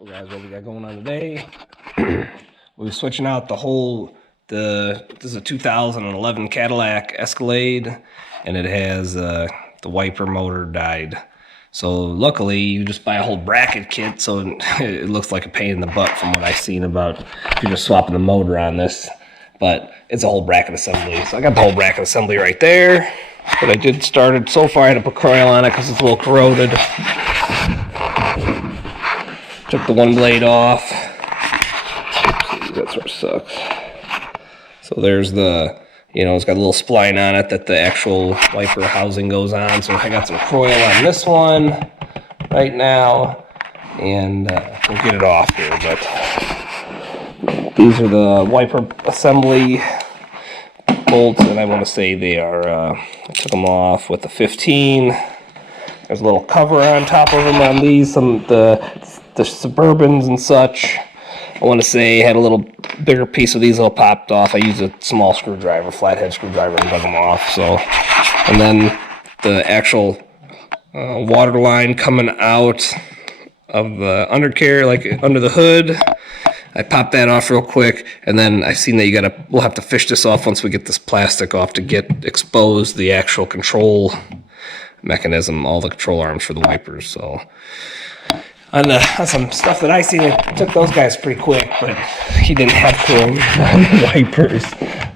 So guys, what we got going on today? We're switching out this is a 2011 Cadillac Escalade, and it has the wiper motor died. So luckily you just buy a whole bracket kit, so it looks like a pain in the butt from what I've seen about if you're just swapping the motor on this. But it's a whole bracket assembly. So I got the whole bracket assembly right there. But I did start it. So far I had to put coil on it because it's a little corroded. Took the one blade off. Oopsie, that sort of sucks. So there's it's got a little spline on it that the actual wiper housing goes on. So I got some coil on this one right now, and we'll get it off here. But these are the wiper assembly bolts, and I want to say they are, I took them off with the 15. There's a little cover on top of them on these, the Suburbans and such. I want to say had a little bigger piece of these all popped off. I used a small screwdriver, flathead screwdriver, and dug them off. So, and then the actual water line coming out of the undercarriage, like under the hood, I popped that off real quick, and then I seen that we'll have to fish this off once we get this plastic off to get exposed the actual control mechanism, all the control arms for the wipers. So on some stuff that I seen, it took those guys pretty quick, but he didn't have chrome wipers,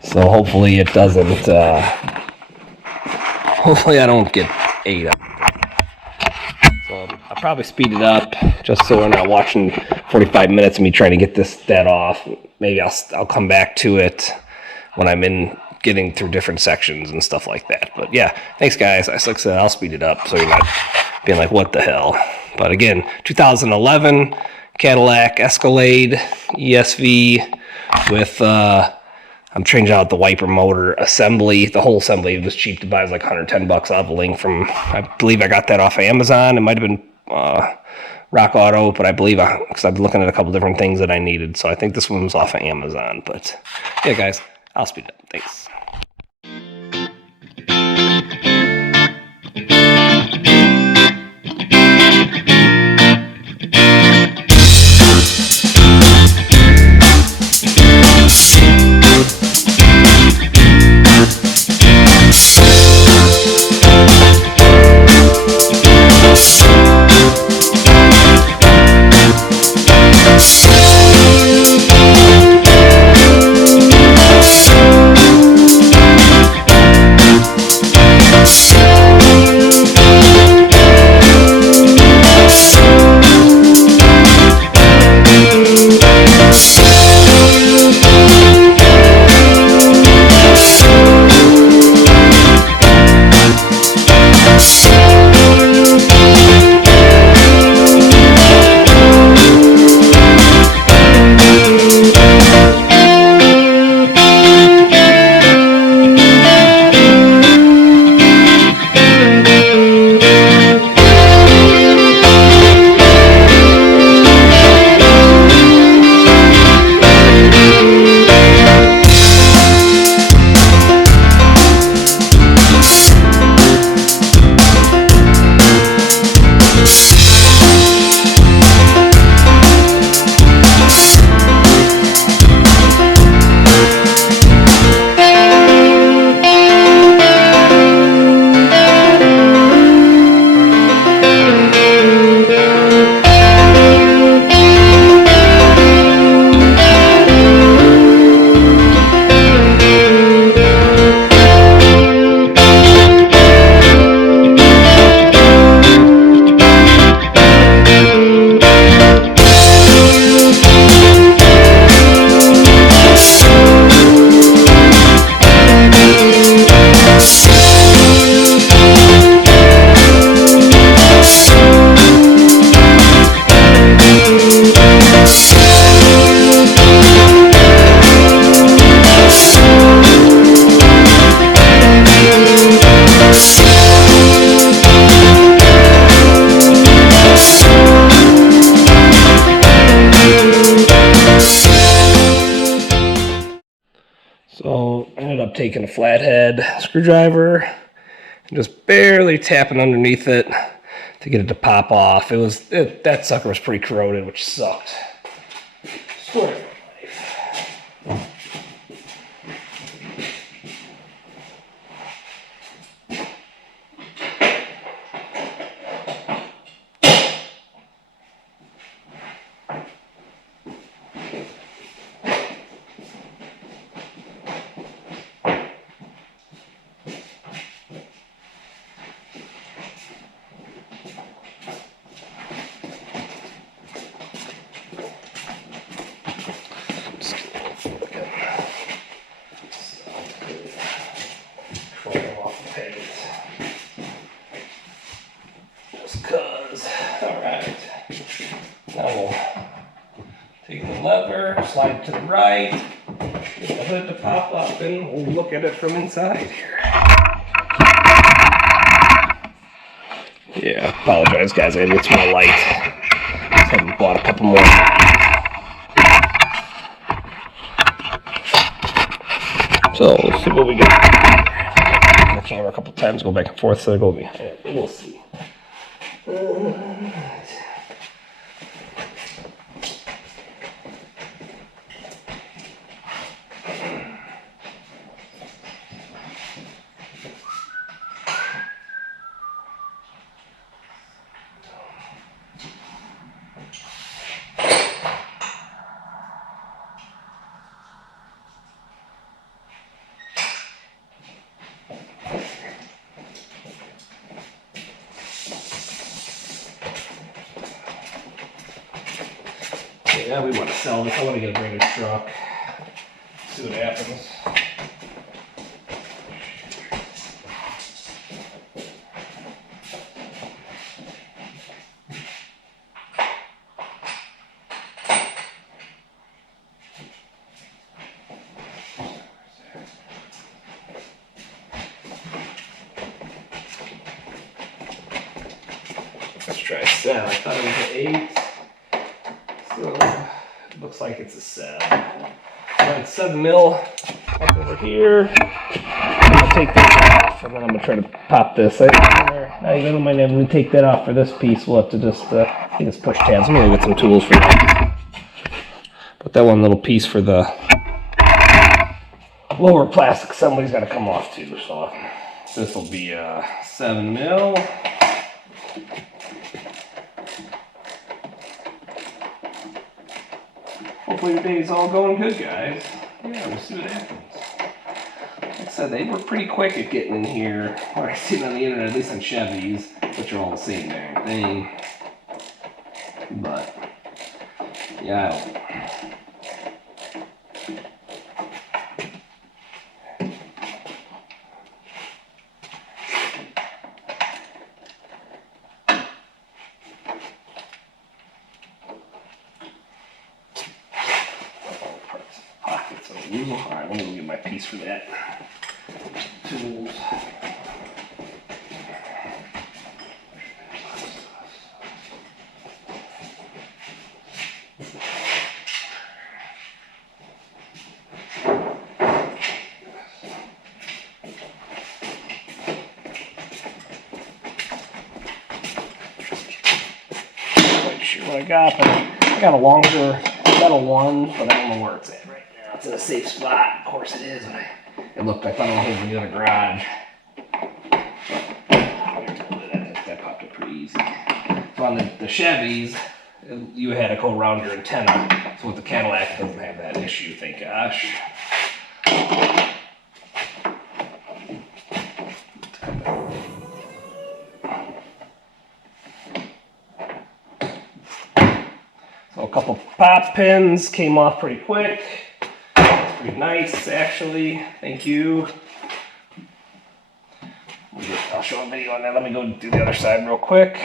so hopefully it doesn't. Hopefully I don't get ate up. So I'll probably speed it up just so we're not watching 45 minutes of me trying to get that off. Maybe I'll come back to it when I'm getting through different sections and stuff like that. But yeah, thanks guys. Like I said, I'll speed it up so you're not being like, what the hell? But again, 2011 Cadillac Escalade ESV with, I'm changing out the wiper motor assembly. The whole assembly was cheap to buy. It was like $110. I'll have a link from, I believe I got that off of Amazon. It might have been Rock Auto, but I believe, because I've been looking at a couple different things that I needed. So I think this one was off of Amazon. But yeah, guys, I'll speed it up. Thanks. So I ended up taking a flathead screwdriver and just barely tapping underneath it to get it to pop off. That sucker was pretty corroded, which sucked. Story of my life. Slide it to the right, get the hood to pop up, and we'll look at it from inside here. Yeah, apologize guys, I gotta get some more light. Just haven't bought a couple more. So, let's see what we got. Look over a couple times, go back and forth, so go behind. We'll see. Yeah, we want to sell this. I want to get a brand new truck. See what happens. Let's try 7. I thought it was an 8. So, it looks like it's a 7. Alright, 7 mil up over here. I'm going to take this off, and then I'm going to try to pop this. I don't mind having to take that off for this piece. We'll have to just, I think it's push tabs. I'm going to get some tools for that. But that one little piece for the lower plastic assembly's got to come off too. So, this will be 7 mil. Hopefully today's all going good, guys. Yeah, we'll see what happens. Like I said, they were pretty quick at getting in here. What I've seen on the internet, at least on Chevys, which are all the same dang thing. But, yeah, I don't know. Alright, let me go get my piece for that. Tools. Quite sure what I got, but I got a longer metal one, but I don't know where it's at right now. It's in a safe spot. Of course it is. But I thought I was in the garage. That popped up pretty easy. So on the Chevys, you had to go around your antenna. So with the Cadillac, it doesn't have that issue, thank gosh. So a couple pop pins came off pretty quick. It's pretty nice, actually. Thank you. I'll show a video on that. Let me go do the other side real quick.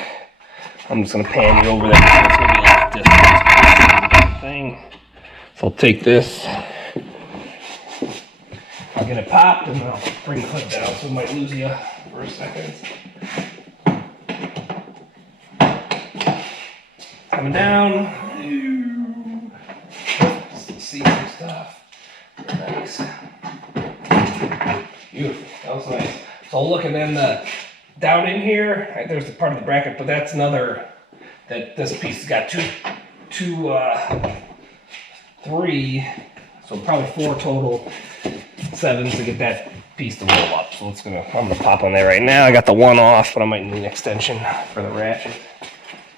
I'm just going to pan you over there. It's going to be like distance thing. So I'll take this. I'll get it popped and then I'll bring the hood down so we might lose you for a second. Coming down. See some stuff. Nice. Beautiful. That was nice. So looking in down in here, there's the part of the bracket, but that's another, that this piece has got three, so probably 4 total 7s to get that piece to roll up. So I'm gonna pop on there right now. I got the one off, but I might need an extension for the ratchet.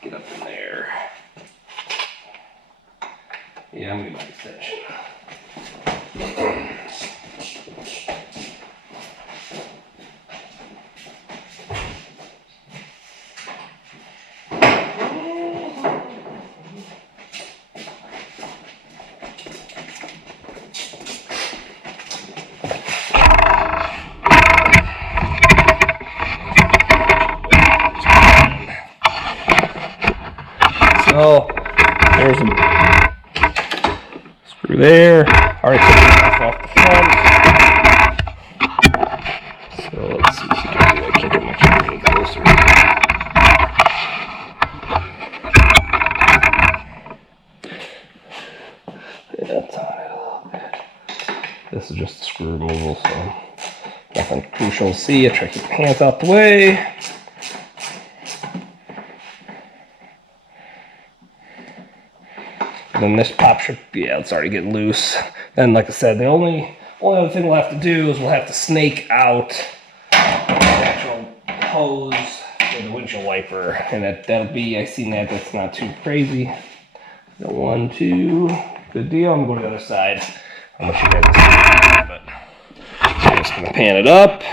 Get up in there. Yeah, I'm gonna get my extension. So there's a screw there. Already took it off the front. So let's see if I can get my camera any closer. Yeah, that's on it a little bit. This is just a screw removal, so nothing crucial to see. I try to keep my hands out the way. Then this pop should, yeah, it's already getting loose. Then, like I said, the only other thing we'll have to do is we'll have to snake out the actual hose for the windshield wiper, and that'll be, I seen that's not too crazy. 1, 2, good deal. I'm going to the other side. I'll let you guys see, but I'm just gonna pan it up.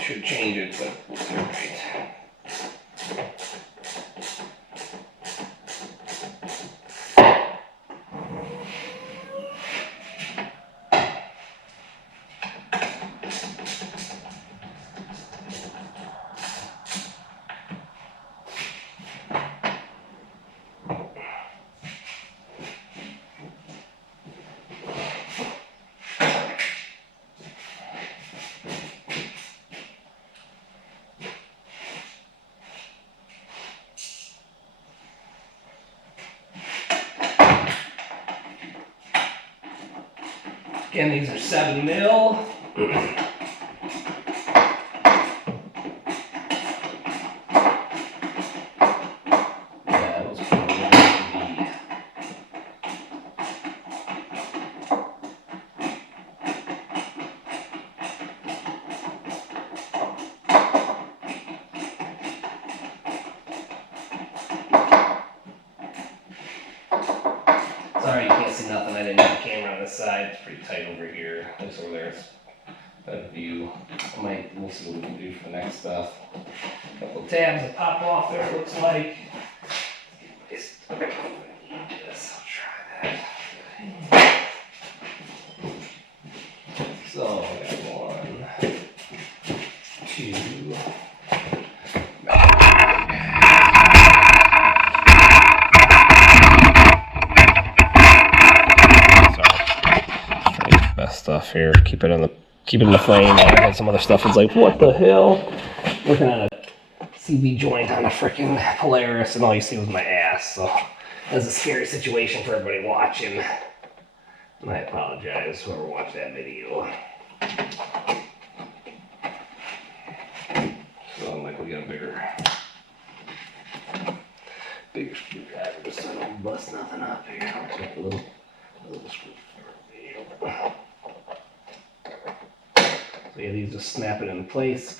Should change it, but it's all right. Again, these are 7 mil. Sorry you can't see nothing. I didn't have the camera on this side. It's pretty tight over here. At least over there it's better view. We'll see what we can do for the next stuff. A couple of tabs that pop off there, it looks like. Yes, I'll try that. So I got 1, 2. Stuff here, keep it in the frame. I had some other stuff. It's like, what the hell? Working on a CV joint on a freaking Polaris, and all you see was my ass. So that's a scary situation for everybody watching. And I apologize whoever watched that video. So I'm like, we got a bigger screwdriver just so I don't bust nothing up here. I'll take a little screwdriver. So yeah, these just snap it into place.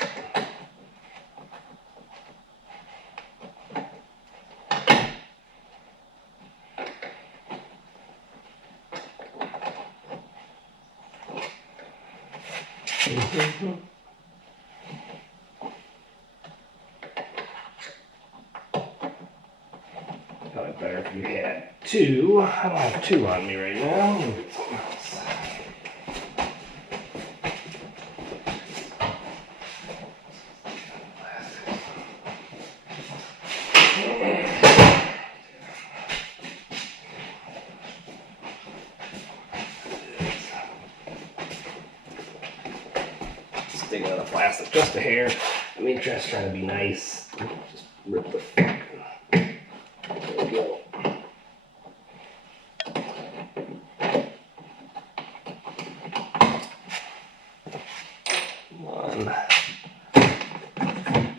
Probably better if you had 2. I don't have 2 on me right now. Let me get something else. Dig out a plastic just a hair. I mean, just trying to be nice. Just rip the. There we go. One.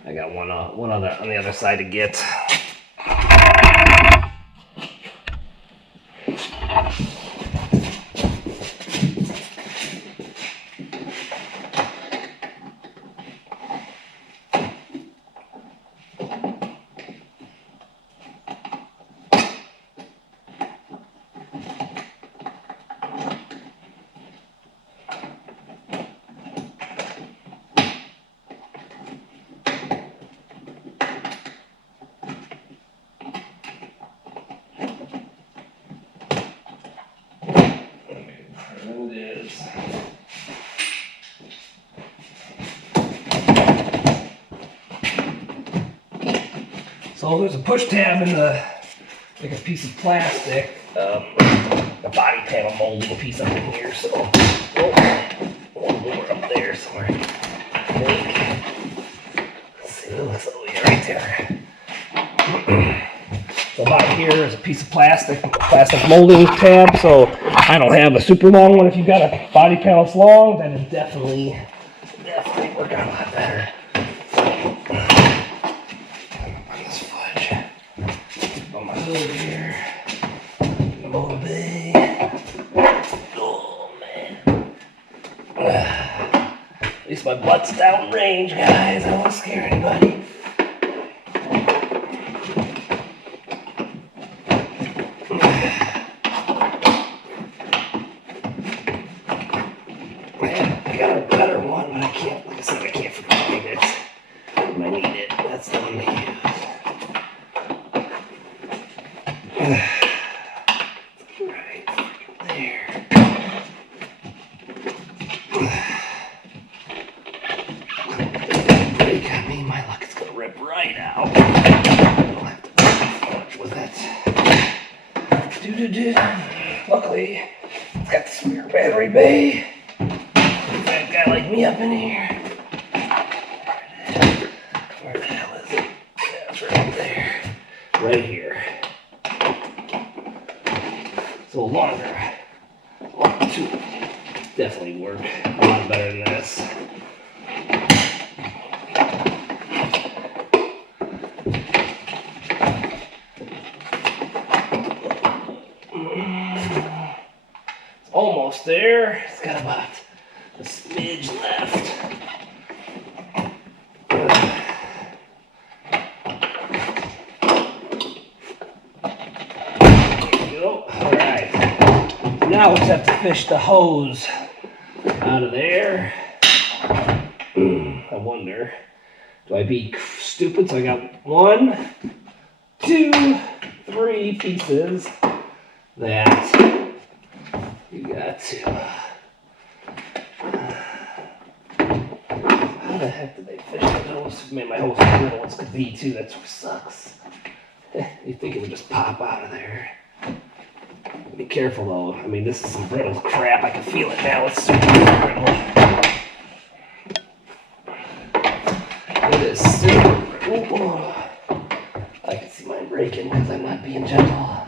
I got one other on the other side to get. So there's a push tab in the, like a piece of plastic, a body panel molding piece up in here. So, one more up there somewhere. Let's see, it looks like right there. So about here is a piece of plastic molding tab. So I don't have a super long one. If you've got a body panel that's long, then it definitely work out a lot better. Over here, motor bay. Oh man! At least my butt's down range, guys. I don't want to scare anybody. Man, I got a better one, but I can't. Like I said, I can't find it. When I need it, that's the one to use. Right there. Break on me, my luck is gonna rip right out. I'll have to fudge with it. Luckily, it's got the spare battery bay. That guy like me up in here. Where the hell is it? Yeah, it's right up there. Right here. So longer. 1, 2. Definitely work a lot better than this. It's almost there. It's got about a smidge left. Now we just have to fish the hose out of there. I wonder, do I be stupid? So I got 1, 2, 3 pieces that you got to. How the heck did they fish the hose? Man, my hose is brittle. It's could be too. That's what sucks. You think it would just pop out of there? Be careful though. I mean, this is some brittle crap. I can feel it now. It's super brittle. It is super brittle. I can see mine breaking because I'm not being gentle.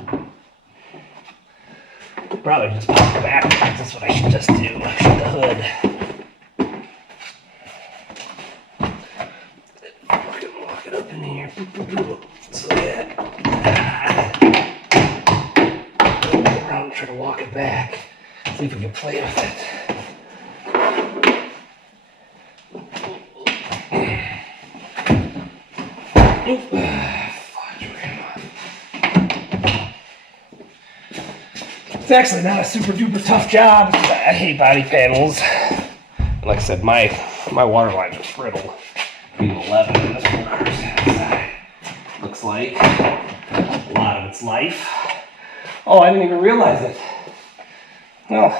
Probably just pop it backwards. That's what I should just do. Shut the hood. Lock it up in here. So yeah. Try to walk it back, see if we can play with it. It's actually not a super duper tough job. I hate body panels. Like I said, my water lines are brittle. 11 in this one. Looks like a lot of its life. Oh, I didn't even realize it. Well,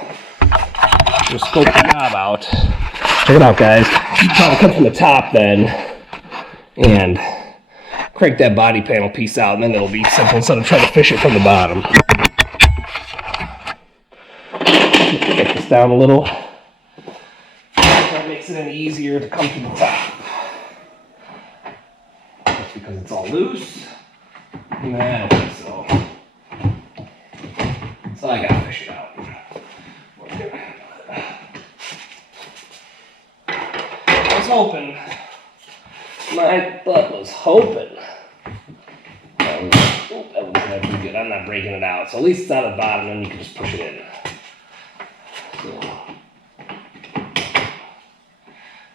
just scope the knob out. Check it out, guys. You probably come from the top then and crank that body panel piece out, and then it'll be simple instead of trying to fish it from the bottom. Get this down a little. That makes it any easier to come to the top. Just because it's all loose. Nah, I don't think so. So I gotta fish it out. I was hoping. My butt was hoping. That was gonna be good. I'm not breaking it out. So at least it's out of the bottom and you can just push it in. So,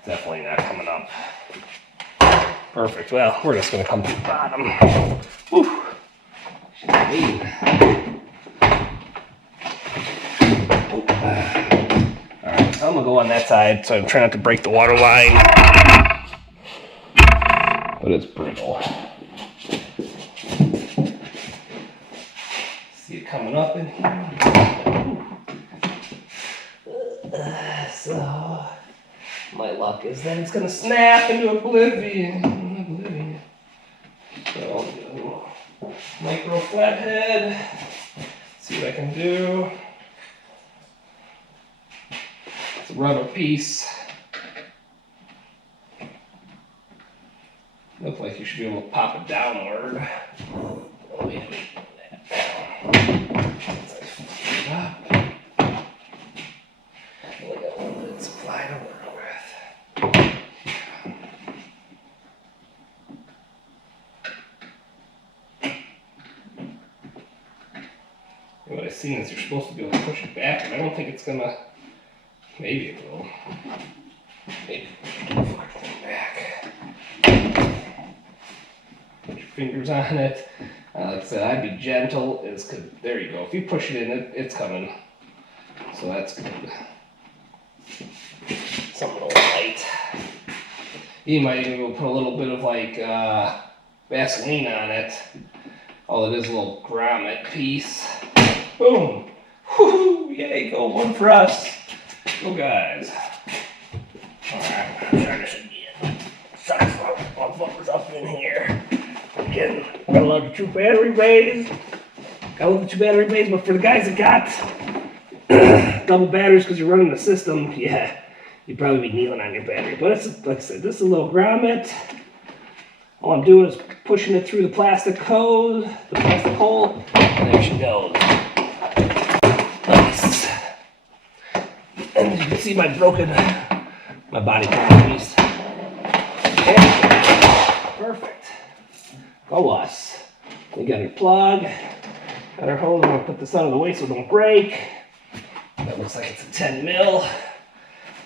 definitely not coming up. Perfect. Well, we're just gonna come to the bottom. Whew. Alright, so I'm gonna go on that side so I'm trying not to break the water line. But it's brittle. See it coming up in here. So, my luck is that it's gonna snap into oblivion. So, I'll do micro flathead. See what I can do. It's a rubber piece. Looks like you should be able to pop it downward. Oh, wait a minute. Only got one lid supply to work with. And what I've seen is you're supposed to be able to push it back, and I don't think it's gonna. Maybe it will. Maybe push the thing back. Put your fingers on it. Like I said, I'd be gentle. There you go. If you push it in, it's coming. So that's good. Something a little light. You might even put a little bit of like Vaseline on it. All it is a little grommet piece. Boom! Woohoo! Yay! Go one for us. Go guys. Alright, I'm trying this again. Sucks motherfuckers up in here. Again, got a lot of 2 battery bays. Got a lot of 2 battery bays, but for the guys that got double batteries because you're running the system, yeah, you'd probably be kneeling on your battery. But it's, like I said, this is a little grommet. All I'm doing is pushing it through the plastic hole, and there she goes. Nice. And as you can see my body part piece. Okay. Perfect. Go us. We got our plug, got our hose. I'm gonna put this out of the way so it don't break. That looks like it's a 10 mil.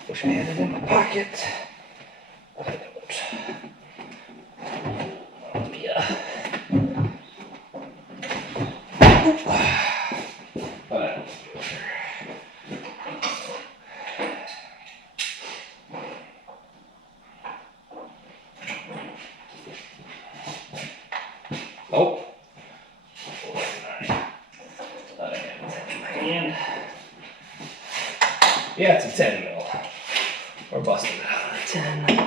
Wish I had it in my pocket. But I don't. Oh. Thought I had it in my hand. Yeah, it's a 10 mil. We're busting it out of 10.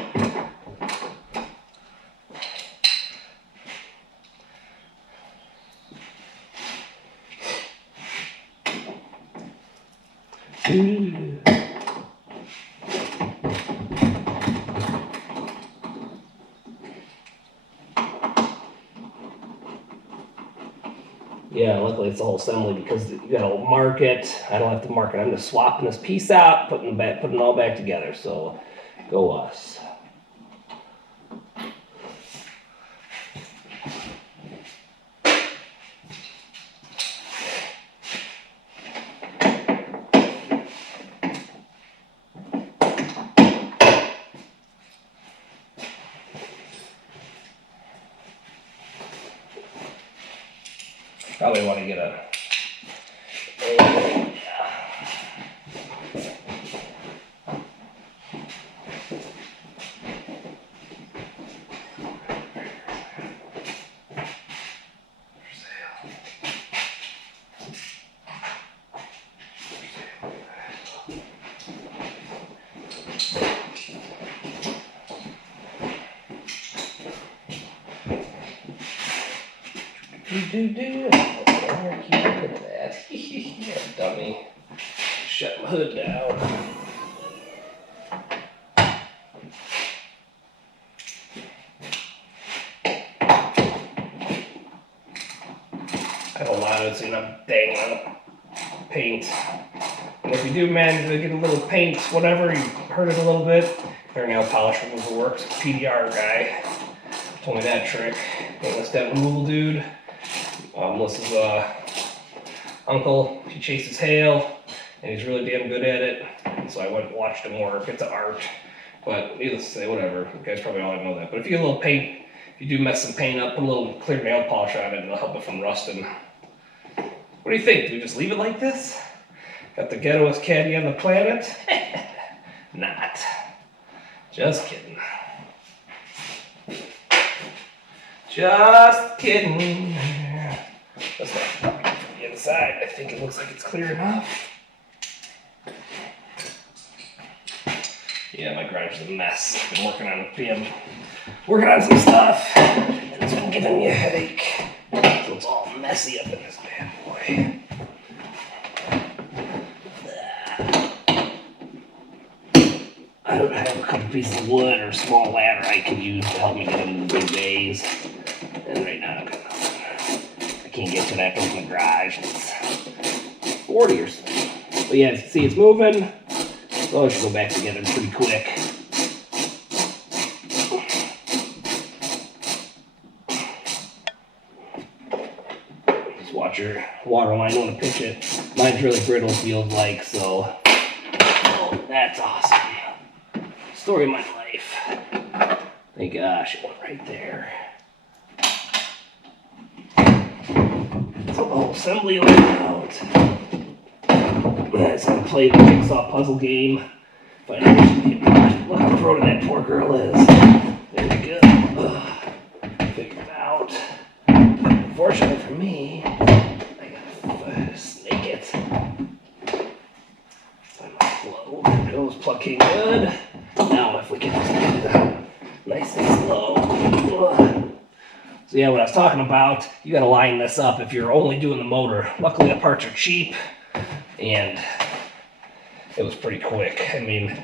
Yeah, luckily it's a whole assembly because you gotta mark it. I don't have to mark it. I'm just swapping this piece out, putting it all back together. So, go us. Probably want to get a keep looking at that. Yeah, dummy. Shut my hood down. I have a lot of it, so you're not banging on the paint. And if you do manage to get a little paint, whatever, you hurt it a little bit, fingernail polish removal works. PDR guy told me that trick. Paintless dent removal dude. Melissa's uncle, he chases hail, and he's really damn good at it. And so I went and watched him work. It's an art. But needless to say, whatever. You guys probably all know that. But if you get a little paint, if you do mess some paint up, put a little clear nail polish on it, it'll help it from rusting. What do you think? Do we just leave it like this? Got the ghettoest caddy on the planet? Not. Just kidding. Just kidding. That's not probably from the inside. I think it looks like it's clear enough. Yeah, my garage is a mess. Been working on some stuff, and it's been giving me a headache. So it's all messy up in this bad boy. I don't have a couple pieces of wood or a small ladder I could use to help me get into the big bays. And right now, I can't get to that from the garage. It's 40 or so. But yeah, as you can see, it's moving. So it should go back together pretty quick. Just watch your water line, want to pitch it. Mine's really brittle, feels like, so. Oh, that's awesome. Story of my life. Thank gosh, it went right there. So the whole assembly will come out. Nice, I'm playing the jigsaw puzzle game. But look how throaty that poor girl is. There we go. Figure it out. Unfortunately for me, I gotta snake it. Find my flow. There it goes. Plug came good. Now if we can just get it out nice and slow. So yeah, what I was talking about, you gotta line this up if you're only doing the motor. Luckily the parts are cheap. And it was pretty quick. I mean,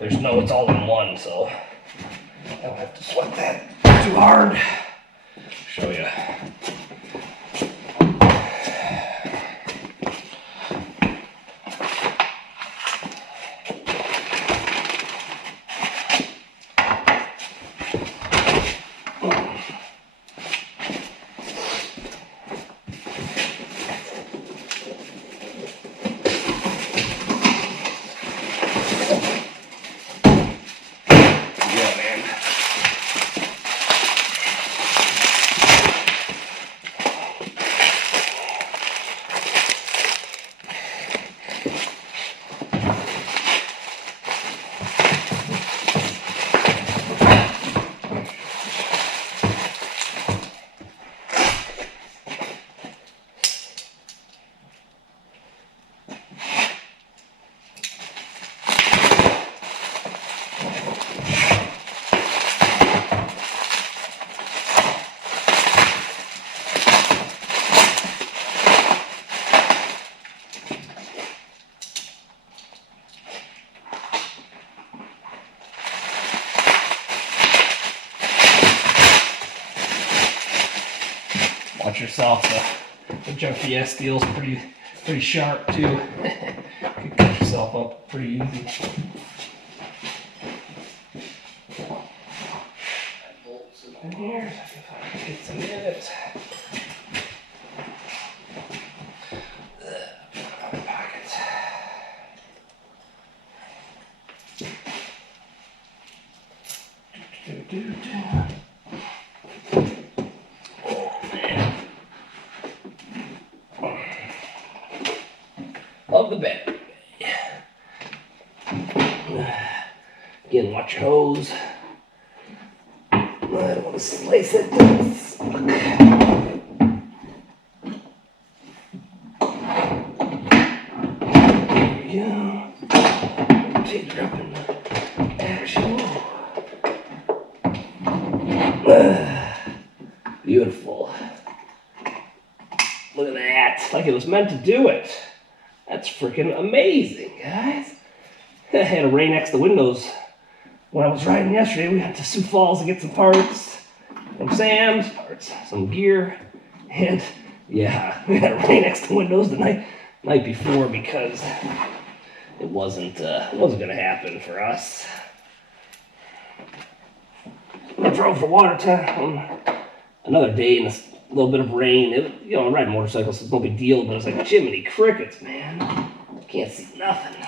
it's all in one, so I don't have to sweat that too hard. Show you. Watch yourself, the junky S steel's pretty sharp too. You can cut yourself up pretty easy. That bolt's in here, so if I can get some in it. Pocket. Love the bed. Again, watch your hose. I don't want to slice it. There we go. Take her up in the action. Beautiful. Look at that. Like it was meant to do it. That's freaking amazing, guys. I had a ray next to the windows. When I was riding yesterday, we went to Sioux Falls to get some parts from Sam's, some gear, and Yeah, we had rain next to windows the night before because it wasn't gonna happen for us. I drove for Watertown another day in a little bit of rain. I ride motorcycles, so it's no big deal, but it's like Jiminy Crickets, man. Can't see nothing.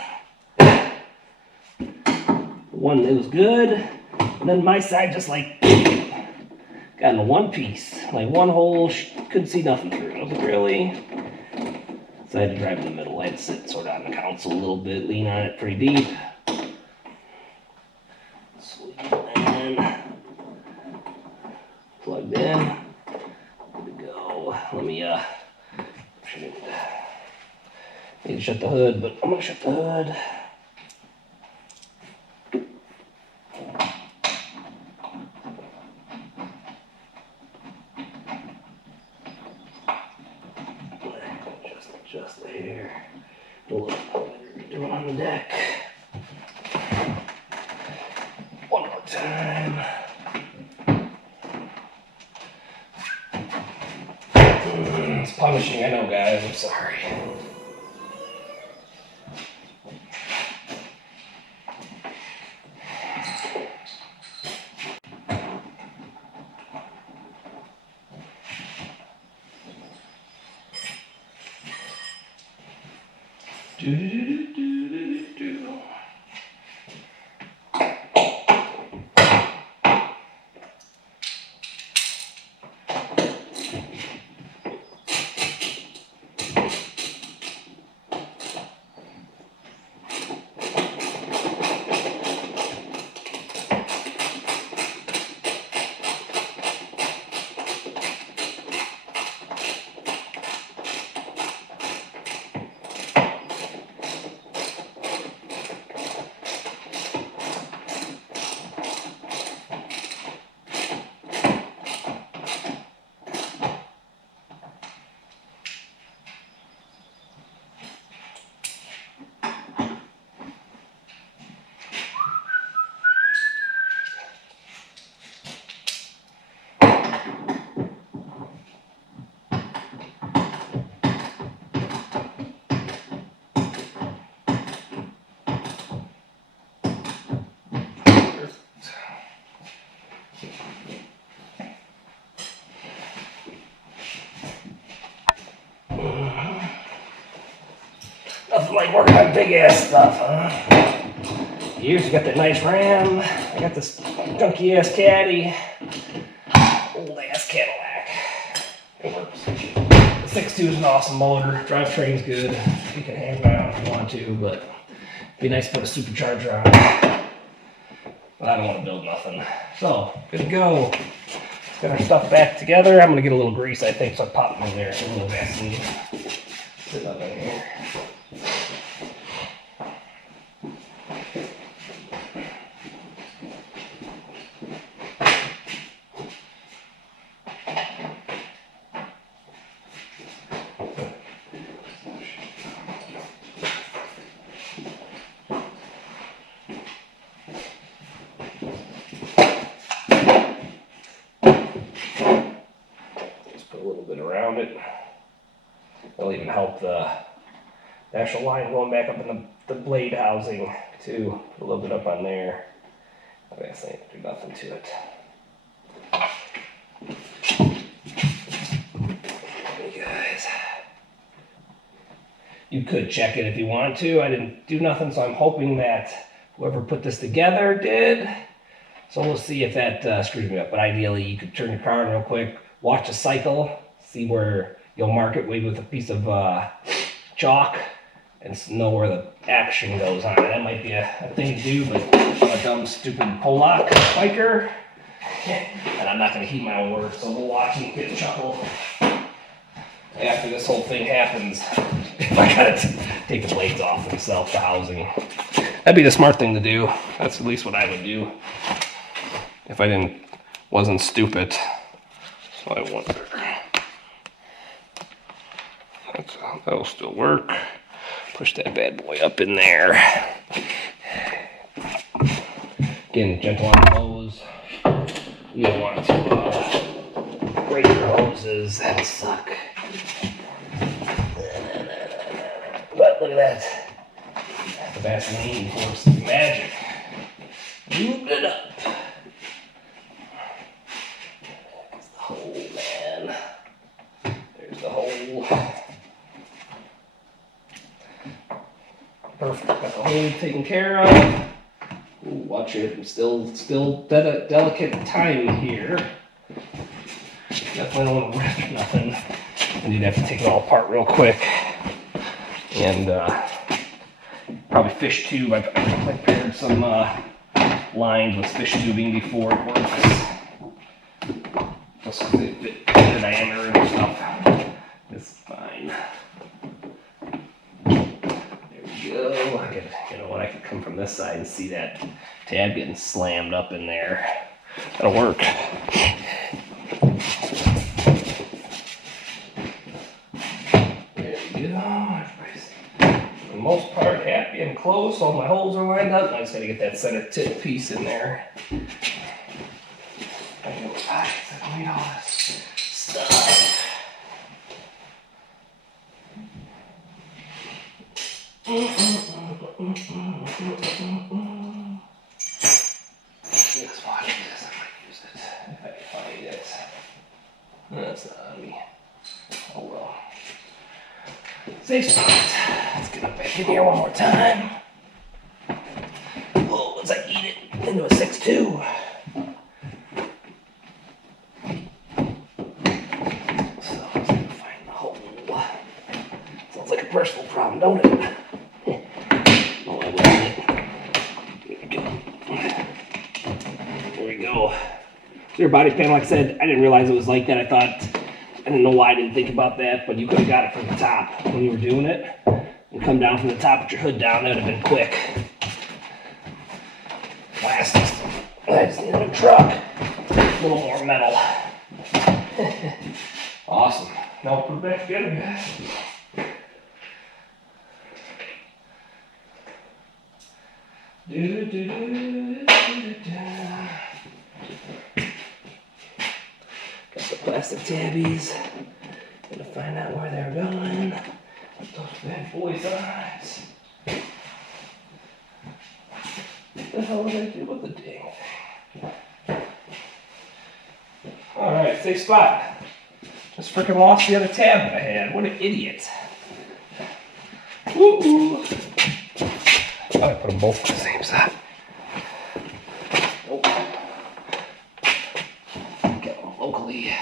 One, it was good, and then my side just like got into one piece, like one hole, couldn't see nothing through it. I was like, really? So I had to drive in the middle. I had to sit sort of on the console a little bit, lean on it pretty deep. Sweet, and plugged in. Good to go. Let me need to shut the hood, but I'm gonna shut the hood. Just there. A little redo on the deck. One more time. It's punishing, I know, guys. I'm sorry. Nothing like working on big ass stuff, huh? Here's, you got that nice Ram. I got this junky ass Caddy. Old ass Cadillac. It works. The 6.2 is an awesome motor. Drivetrain's good. You can hang around if you want to, but it'd be nice to put a supercharger on it. But I don't want to build nothing. So, good to go. Let's get our stuff back together. I'm going to get a little grease, I think, so I pop them in there. A little Vaseline. Sit up in here. Around it. It'll even help the actual line going back up in the blade housing too. Put a little bit up on there. I guess I ain't do nothing to it. Hey guys, you could check it if you want to. I didn't do nothing, so I'm hoping that whoever put this together did. So we'll see if that screws me up. But ideally, you could turn your car on real quick, watch the cycle. See where you'll mark it with a piece of chalk and know where the action goes on it. That might be a thing to do, but I'm a dumb, stupid Polak biker, and I'm not going to heed my own words, so we'll watch and get a chuckle after this whole thing happens. If I got to take the blades off themselves, the housing. That'd be the smart thing to do. That's at least what I would do if I wasn't stupid. So I wonder. That'll still work. Push that bad boy up in there. Again, gentle on the hose. You don't want to break your hoses. That'll suck. at that. The Vaseline works magic. Lube it up. There's the hole, man. There's the hole. Perfect. Got the hole taken care of. Ooh, watch it. I'm still delicate time here. Definitely don't want to rip nothing. And you'd have to take it all apart real quick. And probably fish tube. I paired some lines with fish tubing before it works. Just because they fit the diameter and stuff. It's fine. There we go. You know what? I could come from this side and see that tab getting slammed up in there. That'll work. There we go. Everybody's, for the most part, happy and close. All my holes are lined up. I just gotta get that center tip piece in there. I got my pockets. I don't need all this stuff. Just watch this. I might use it if I can find it. That's not on me. Oh well. Safe spot. Let's get up back in here one more time. Whoa, once I eat it into a 6-2. So let's find the hole. Sounds like a personal problem, don't it? Oh, I will it. There we go. Your body panel, like I said, I didn't realize it was like that. I didn't know why I didn't think about that, but you could have got it from the top when you were doing it. And come down from the top with your hood down, that would have been quick. Plastics. I just need a new truck. A little more metal. Awesome. Now put it back together, guys. Got the plastic tabbies. Gonna find out where they're going. Put those bad boys on. What the hell did I do with the dang thing? Alright, safe spot. Just freaking lost the other tab that I had. What an idiot. Woo! I thought I put them both on the same side. Nope. Get them locally.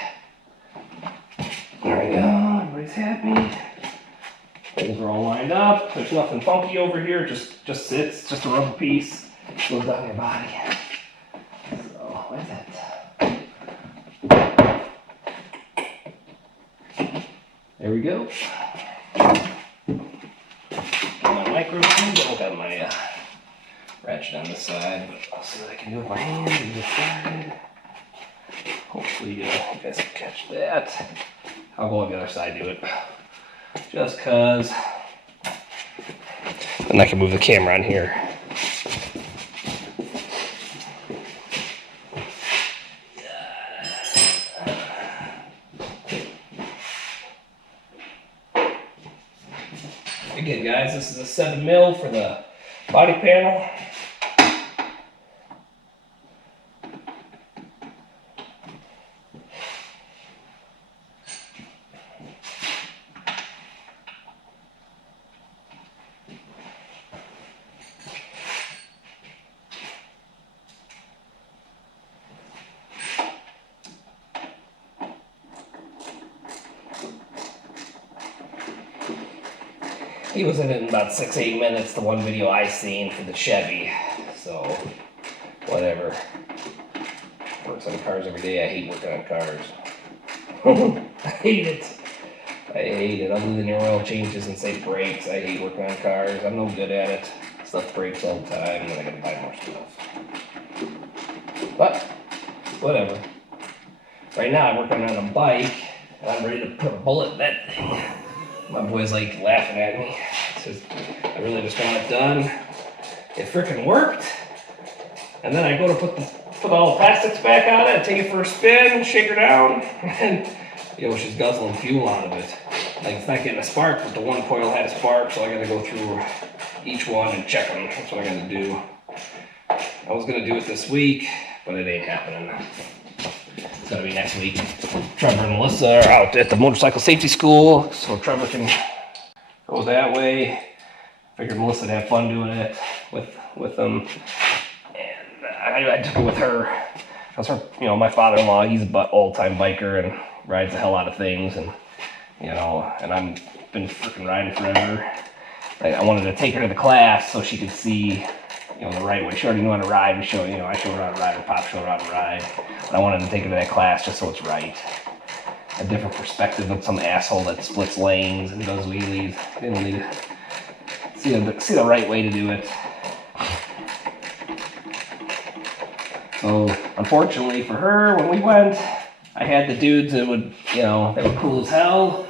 There we go. Everybody's happy. Holes are all lined up. There's nothing funky over here. Just sits. Just a rubber piece. Goes down your body. So, what is that? There we go. Micro tube. I got my ratchet on this side, but I'll see what I can do with my hand on this side. Hopefully you guys can catch that. I'll go on the other side, do it. Just cause. And I can move the camera on here. Again, guys, this is a 7mm for the body panel. He was in it in about 6-8 minutes, the one video I seen for the Chevy. So, whatever. Works on cars every day. I hate working on cars. I hate it. I hate it. Other than your oil changes and say brakes, I hate working on cars. I'm no good at it. Stuff breaks all the time, and then I gotta buy more stuff. But, whatever. Right now I'm working on a bike, and I'm ready to put a bullet in that thing. My boy's like laughing at me. Says, I really just want it done. It freaking worked. And then I go to put all the plastics back on it, take it for a spin, shake her down, and you know, she's guzzling fuel out of it. like it's not getting a spark, but the one coil had a spark, so I gotta go through each one and check them. That's what I gotta do. I was gonna do it this week, but it ain't happening. It's gonna be next week. Trevor and Melissa are out at the motorcycle safety school, so Trevor can go that way. Figured Melissa'd have fun doing it with them, and I took it with her. Because her, you know, my father-in-law, he's an old-time biker and rides a hell out of things, and you know, and I've been freaking riding forever. I wanted to take her to the class so she could see, you know, the right way. She already knew how to ride. I showed her how to ride, her pop showed her how to ride. But I wanted to take her to that class just so it's right. A different perspective of some asshole that splits lanes and does wheelies. They don't need to see the right way to do it. So, unfortunately for her, when we went, I had the dudes that would, you know, they were cool as hell.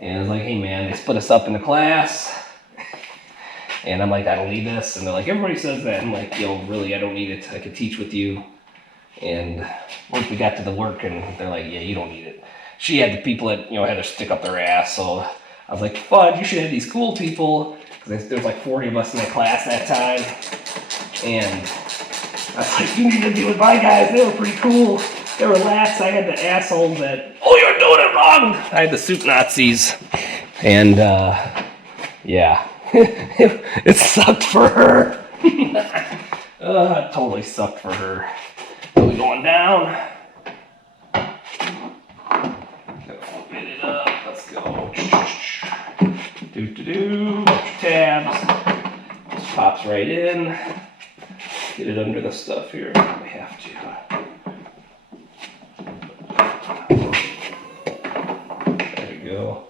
And I was like, hey man, they split us up into class. And I'm like, I don't need this. And they're like, everybody says that. I'm like, yo, really, I don't need it. I could teach with you. And once we got to the work, and they're like, yeah, you don't need it. She had the people that, you know, had to stick up their ass. So I was like, Fudge, you should have these cool people. Because there was like 40 of us in the class that time. And I was like, you need to be with my guys. They were pretty cool. They were lax. I had the assholes that, oh, you're doing it wrong. I had the soup Nazis. And, yeah. It sucked for her. It totally sucked for her. So we going down. Get it up. Let's go. Do. Tabs. Just pops right in. Get it under the stuff here. We have to. There we go.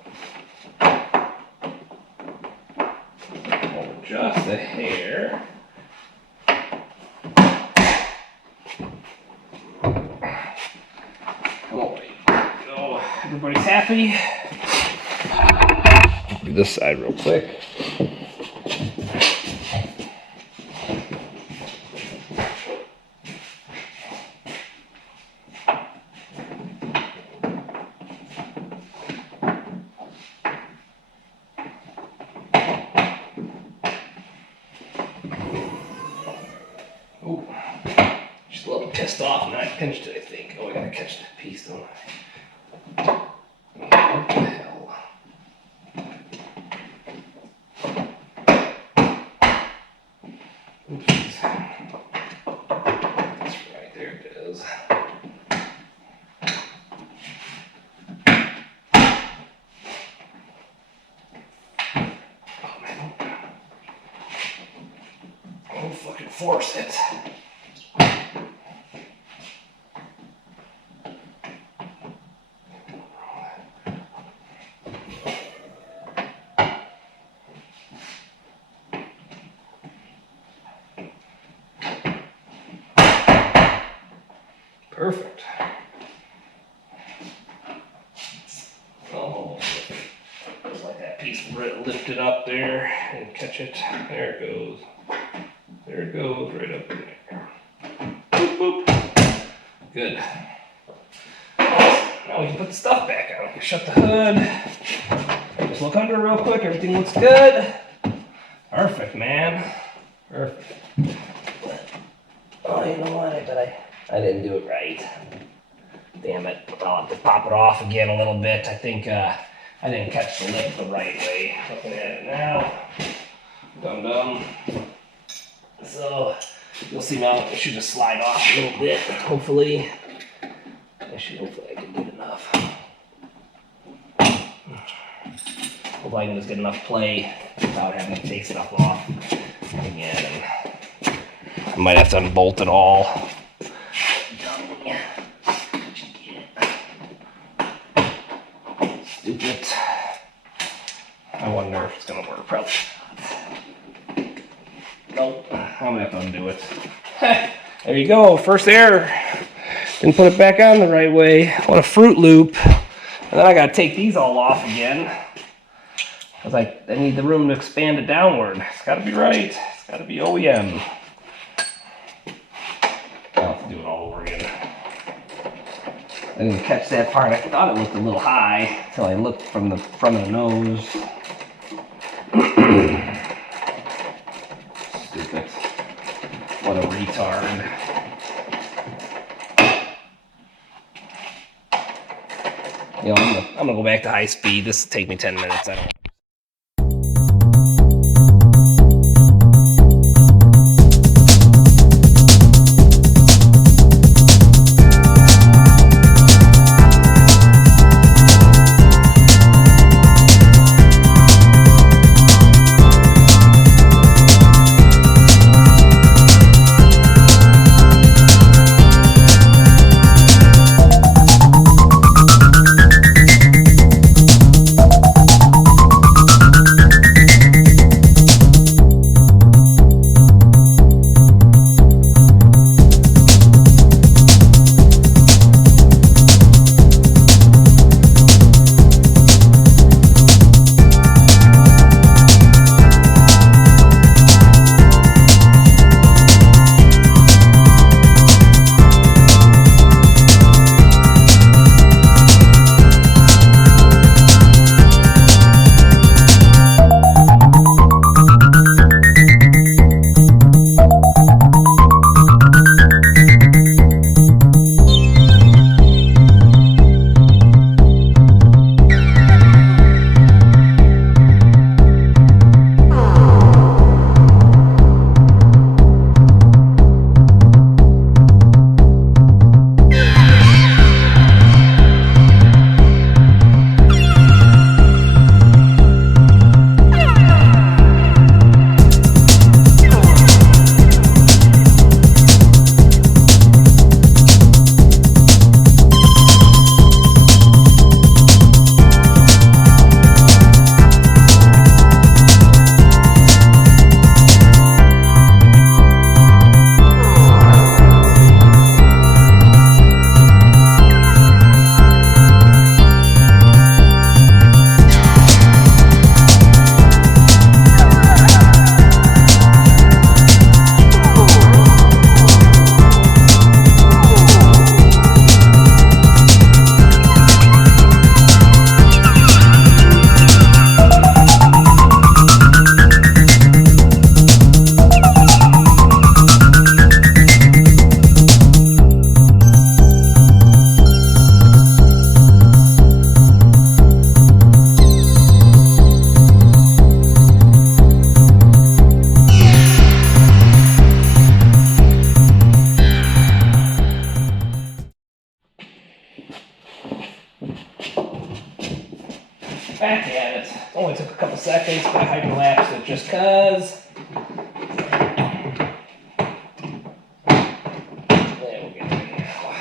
Just a hair. Come on, go. Everybody's happy. Do this side real quick. Oh, she's a little pissed off, and I pinched it, I think. Oh, I gotta catch that piece, don't I? What the hell? Oops. That's right, there it is. Oh, man. Don't fucking force it. Perfect. Oh, just like that piece lifted up there and catch it. There it goes. There it goes, right up in there. Boop, boop. Good. Now we can put the stuff back on. We can shut the hood. Just look under real quick. Everything looks good. Perfect, man. Perfect. Oh, you know what? I didn't do it right. Damn it. I'll have to pop it off again a little bit. I think I didn't catch the lip the right way. Looking at it now. Dum-dum. So, you'll see now it should just slide off a little bit, hopefully. Hopefully I can get enough. Hopefully I can just get enough play without having to take stuff off again. I might have to unbolt it all. Stupid. I wonder if it's gonna work. Probably not. Nope. I'm gonna have to undo it. There you go. First error. Didn't put it back on the right way. What a Fruit Loop. And then I gotta take these all off again. Cause I need the room to expand it downward. It's gotta be right. It's gotta be OEM. I'll have to do it all over again. I didn't catch that part. I thought it looked a little high until I looked from the front of the nose. Stupid. What a retard. You know, I'm gonna go back to high speed. This will take me 10 minutes. I don't. Back at it. Only took a couple seconds, but I hyperlapsed it just cause. Yeah, we'll get there now.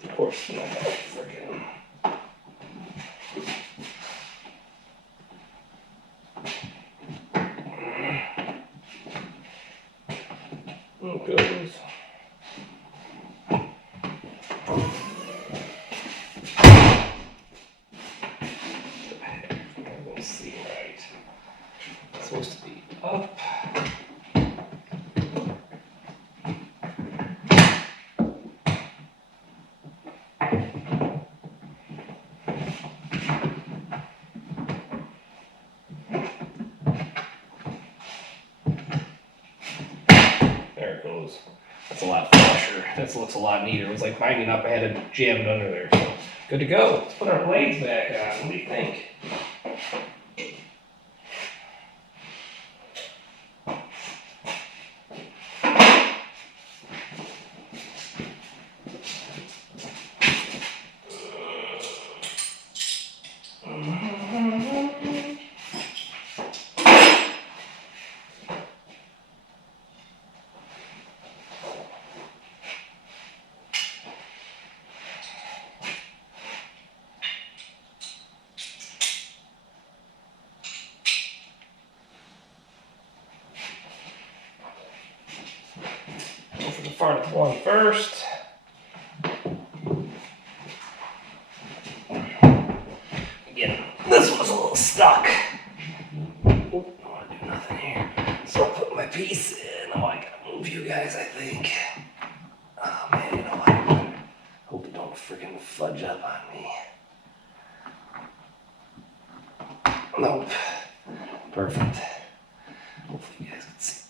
Of course, not freaking. It goes. Let's see, right. It's supposed to be up. There it goes. That's a lot flusher. This looks a lot neater. It was like binding up. I had it jammed under there. So good to go. Let's put our blades back on. What do you think? Go for the farthest one first. Again, this was a little stuck. I don't want to do nothing here. So I'll put my piece in. Oh, I gotta move you guys, I think. Oh man, you know what? Hope you don't freaking fudge up on me. Nope. Perfect. Hopefully you guys can see.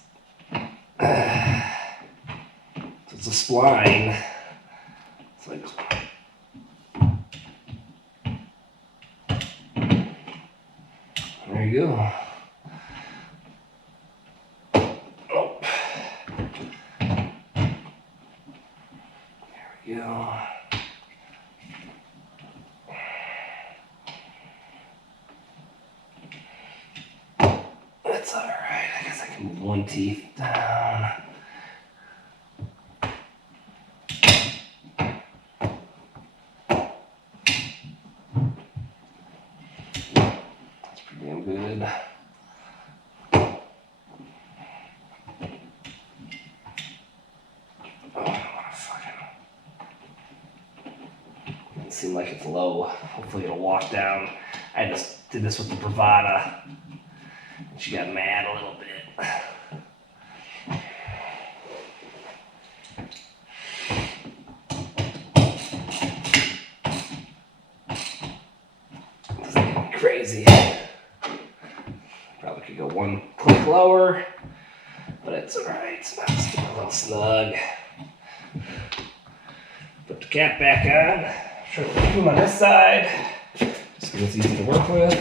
So it's a spline. It's like there you go. Nope. There we go. That's all right. I guess I can move one teeth down. That's pretty damn good. Oh, what a fucking... Doesn't seem like it's low. Hopefully it'll walk down. I just did this with the Bravada. She got mad a little bit. This is getting crazy. Probably could go one click lower, but it's alright. It's not a little snug. Put the cap back on. Try to put them on this side, just so it's easy to work with.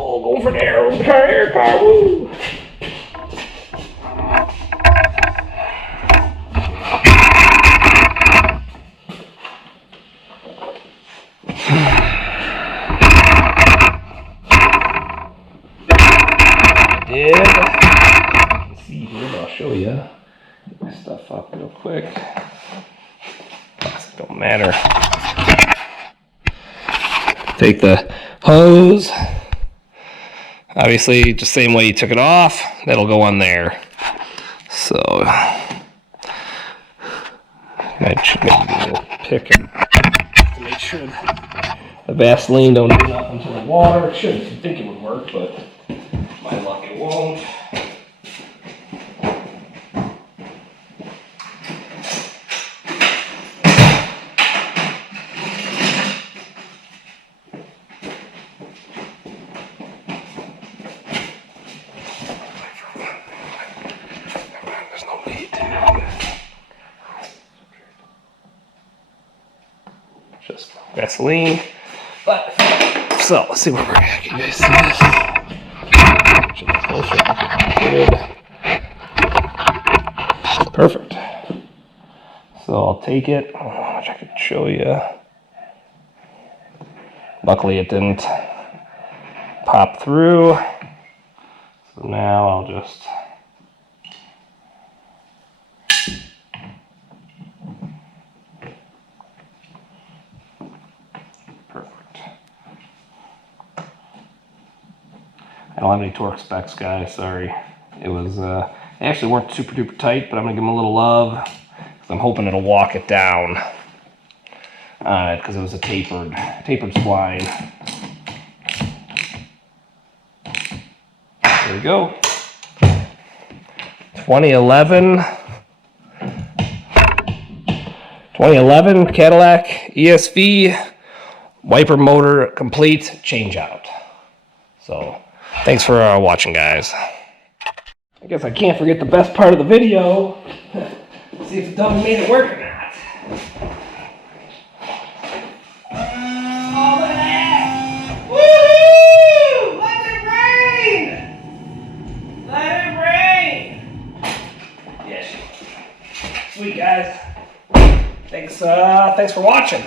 Oh, going for the arrows, car, woo! Let's see here, but I'll show you. Get my stuff up real quick. It don't matter. Take the hose. Obviously, just the same way you took it off, that'll go on there. So, I should maybe do a little pick to make sure the Vaseline don't get up into the water. It should, if you think it would work, but my luck it won't. Just Vaseline. But so let's see where we're at. Can you guys see this? Good. Perfect. So I'll take it. I don't know how much I could show you. Luckily it didn't pop through. So now I'll just I don't have any torque specs, guys, sorry. It was, they actually weren't super duper tight, but I'm gonna give them a little love, because I'm hoping it'll walk it down on it, because it was a tapered spline. There we go. 2011 Cadillac ESV wiper motor complete change out. So thanks for watching, guys. I guess I can't forget the best part of the video. See if the dog made it work or not. Oh, look at that! Woohoo! Let it rain! Let it rain! Yeah, sweet guys. Thanks for watching.